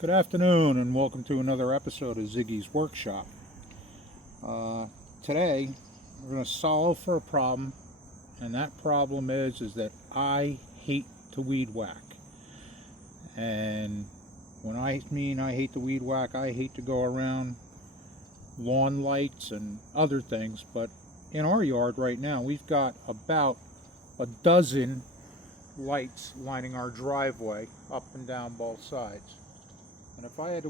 Good afternoon and welcome to another episode of Ziggy's Workshop. Today we're going to solve for a problem, and that problem is that I hate to weed whack. And when I mean I hate to weed whack, I hate to go around lawn lights and other things, but in our yard right now we've got about a dozen lights lining our driveway up and down both sides. And if I had to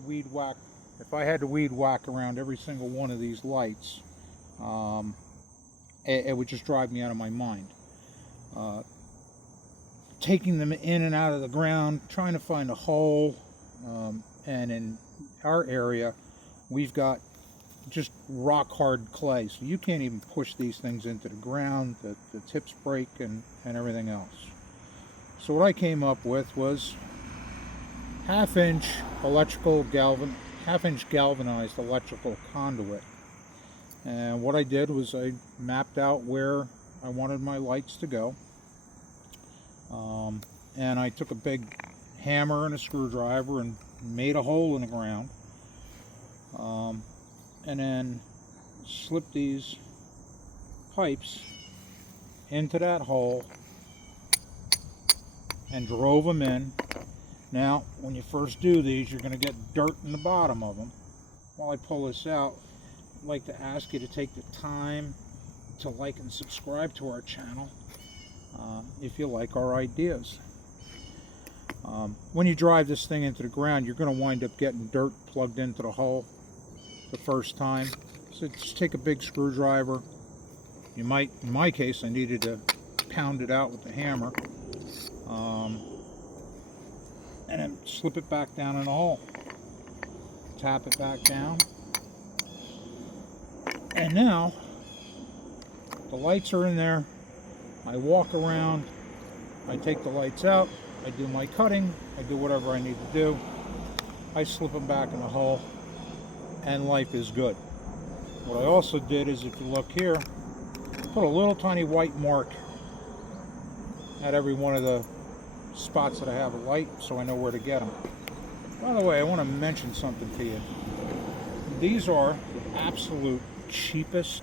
weed whack around every single one of these lights, it would just drive me out of my mind. Taking them in and out of the ground, trying to find a hole, and in our area, we've got just rock hard clay, so you can't even push these things into the ground. The tips break and everything else. So what I came up with was half-inch galvanized electrical conduit. And what I did was I mapped out where I wanted my lights to go, and I took a big hammer and a screwdriver and made a hole in the ground, and then slipped these pipes into that hole and drove them in. Now, when you first do these, you're going to get dirt in the bottom of them. While I pull this out, I'd like to ask you to take the time to like and subscribe to our channel if you like our ideas. When you drive this thing into the ground, you're going to wind up getting dirt plugged into the hole the first time. So just take a big screwdriver. You might, in my case, I needed to pound it out with the hammer. And then slip it back down in the hole. Tap it back down. And now, the lights are in there. I walk around, I take the lights out, I do my cutting, I do whatever I need to do. I slip them back in the hole, and life is good. What I also did is, if you look here, put a little tiny white mark at every one of the spots that I have a light, so I know where to get them. By the way, I want to mention something to you. These are the absolute cheapest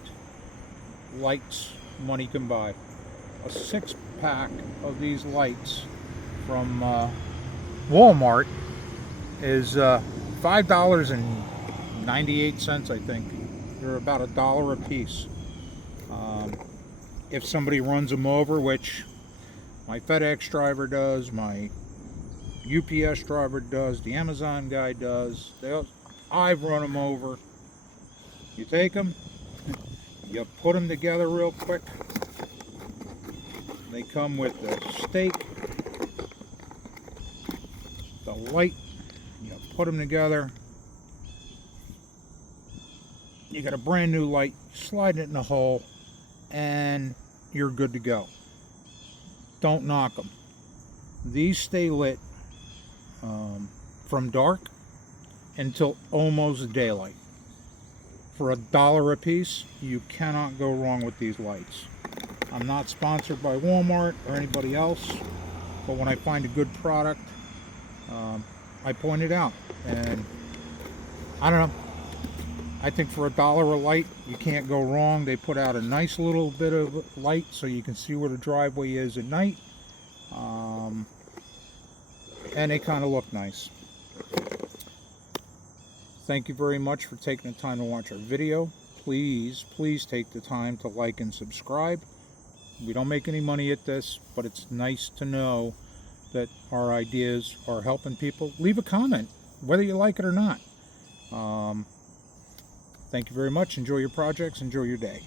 lights money can buy. A 6-pack of these lights from Walmart is $5.98, I think. They're about $1 a piece. If somebody runs them over, which my FedEx driver does, my UPS driver does, the Amazon guy does, I've run them over. You take them, you put them together real quick. They come with the stake, the light, you put them together. You got a brand new light, slide it in the hole, and you're good to go. Don't knock them. These stay lit from dark until almost daylight. For $1 a piece, you cannot go wrong with these lights. I'm not sponsored by Walmart or anybody else, but when I find a good product, I point it out. And I don't know, I think for $1 a light, you can't go wrong. They put out a nice little bit of light so you can see where the driveway is at night. And they kind of look nice. Thank you very much for taking the time to watch our video. Please take the time to like and subscribe. We don't make any money at this, but it's nice to know that our ideas are helping people. Leave a comment, whether you like it or not. Thank you very much. Enjoy your projects. Enjoy your day.